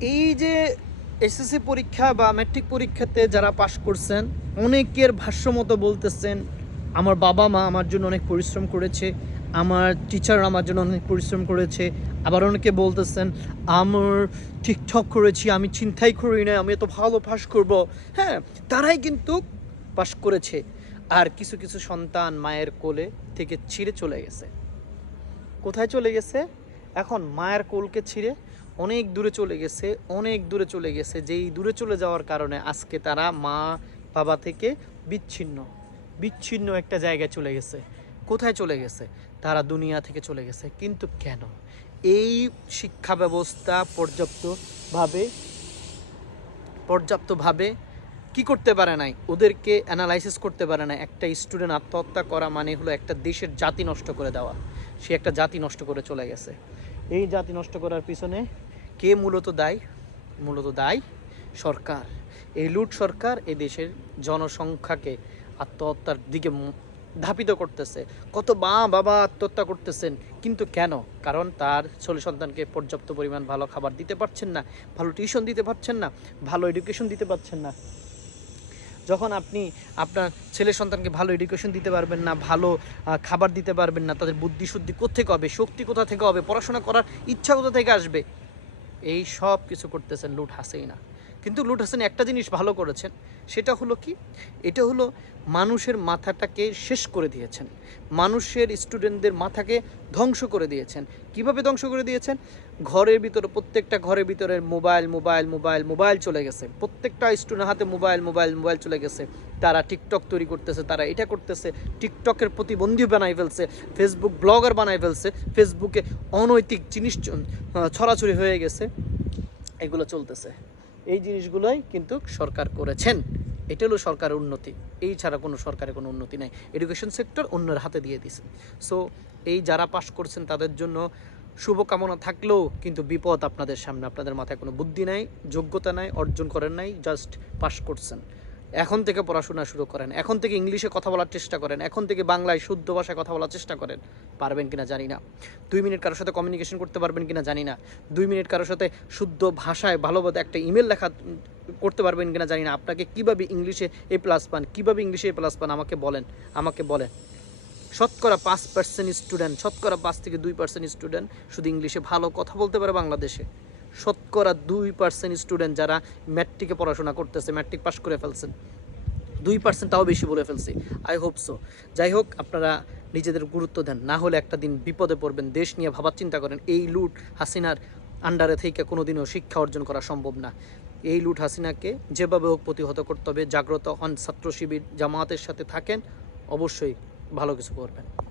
এই যে এসএসসি পরীক্ষা বা ম্যাট্রিক পরীক্ষাতে যারা পাশ করছেন, অনেকের ভাষ্য মতো বলতেছেন, আমার বাবা মা আমার জন্য অনেক পরিশ্রম করেছে, আমার টিচার আমার জন্য অনেক পরিশ্রম করেছে। আবার অনেকে বলতেছেন, আমার ঠিকঠাক করেছি, আমি চিন্তাই করি না আমি এত ভালো পাশ করব। হ্যাঁ তারাই কিন্তু পাশ করেছে। আর কিছু কিছু সন্তান মায়ের কোলে থেকে ছিঁড়ে চলে গেছে। কোথায় চলে গেছে? এখন মায়ের কোলকে ছিঁড়ে অনেক দূরে চলে গেছে, অনেক দূরে চলে গেছে। যেই দূরে চলে যাওয়ার কারণে আজকে তারা মা, বাবা থেকে বিচ্ছিন্ন বিচ্ছিন্ন একটা জায়গায় চলে গেছে। কোথায় চলে গেছে? তারা দুনিয়া থেকে চলে গেছে। কিন্তু কেন? এই শিক্ষা ব্যবস্থা পর্যাপ্তভাবে পর্যাপ্তভাবে কি করতে পারে নাই? ওদেরকে অ্যানালাইসিস করতে পারে না একটা স্টুডেন্ট আত্মহত্যা করা মানে হলো একটা দেশের জাতি নষ্ট করে দেওয়া। সে একটা জাতি নষ্ট করে চলে গেছে। এই জাতি নষ্ট করার পিছনে কে মূলত দায়ী? মূলত দায়ী সরকার। এই লুট সরকার এই দেশের জনসংখ্যাকে আত্মহত্যার দিকে ধাপিত করতেছে। কত মা বাবা আত্মহত্যা করতেছেন, কিন্তু কেন? কারণ তার ছেলে সন্তানকে পর্যাপ্ত পরিমাণ ভালো খাবার দিতে পারছেন না, ভালো টিউশন দিতে পারছেন না, ভালো এডুকেশন দিতে পারছেন না। যখন আপনি আপনার ছেলে সন্তানকে ভালো এডুকেশন দিতে পারবেন না, ভালো খাবার দিতে পারবেন না, তাদের বুদ্ধি শুদ্ধি কোথেকে হবে, শক্তি কোথা থেকে হবে, পড়াশোনা করার ইচ্ছা কোথা থেকে আসবে? এই সব কিছু করতেছেন লুট হাসেই না কিন্তু লুট হাসান একটা জিনিস ভালো করেছেন, সেটা হলো কি? এটা হলো মানুষের মাথাটাকে শেষ করে দিয়েছেন। মানুষের স্টুডেন্টদের মাথাকে ধ্বংস করে দিয়েছেন। কীভাবে ধ্বংস করে দিয়েছেন? ঘরের ভিতরে, প্রত্যেকটা ঘরের ভিতরে মোবাইল মোবাইল মোবাইল মোবাইল চলে গেছে। প্রত্যেকটা স্টুডেন্ট হাতে মোবাইল মোবাইল মোবাইল চলে গেছে। তারা টিকটক তৈরি করতেছে, তারা এটা করতেছে। টিকটকের প্রতিবন্ধী বানাই ফেলছে ফেসবুক ব্লগার বানাই ফেলছে ফেসবুকে অনৈতিক জিনিস ছড়াছড়ি হয়ে গেছে। এগুলো চলতেছে। এই জিনিসগুলোই কিন্তু সরকার করেছেন। এটা হলো সরকারের উন্নতি। এই ছাড়া কোনো সরকারের কোনো উন্নতি নাই। এডুকেশন সেক্টর অন্যের হাতে দিয়ে দিছে। সো এই যারা পাশ করছেন তাদের জন্য শুভকামনা থাকলেও কিন্তু বিপদ আপনাদের সামনে। আপনাদের মাথায় কোনো বুদ্ধি নাই, যোগ্যতা নাই, অর্জন করেন নাই জাস্ট পাশ করছেন। এখন থেকে পড়াশোনা শুরু করেন, এখন থেকে ইংলিশে কথা বলার চেষ্টা করেন, এখন থেকে বাংলায় শুদ্ধ ভাষায় কথা বলার চেষ্টা করেন, পারবেন কিনা জানি না। দুই মিনিট কারোর সাথে কমিউনিকেশন করতে পারবেন কিনা জানি না। দুই মিনিট কারোর সাথে শুদ্ধ ভাষায় ভালোভাবে একটা ইমেল লেখা করতে পারবেন কিনা জানি না। আপনাকে কীভাবে ইংলিশে এ প্লাস পান, কীভাবে ইংলিশে এ প্লাস পান, আমাকে বলেন আমাকে বলেন। শতকরা পাঁচ পার্সেন্ট স্টুডেন্ট শতকরা পাঁচ থেকে দুই পার্সেন্ট স্টুডেন্ট শুধু ইংলিশে ভালো কথা বলতে পারে বাংলাদেশে। শতকরা দুই পার্সেন্ট স্টুডেন্ট যারা ম্যাট্রিকে পড়াশোনা করতেছে ম্যাট্রিক পাস করে ফেলছেন। দুই পার্সেন্ট তাও বেশি বলে ফেলছি। আই হোপ সো যাই হোক, আপনারা নিজেদের গুরুত্ব দেন। না হলে একটা দিন বিপদে পড়বেন, দেশ নিয়ে ভাবার চিন্তা করেন। এই লুট হাসিনার আন্ডারে থেকে কোনোদিনও শিক্ষা অর্জন করা সম্ভব না। এই লুট হাসিনাকে যেভাবে হোক প্রতিহত করতে হবে। জাগ্রত হন ছাত্র শিবির, জামায়াতের সাথে থাকেন। অবশ্যই ভালো কিছু করবেন।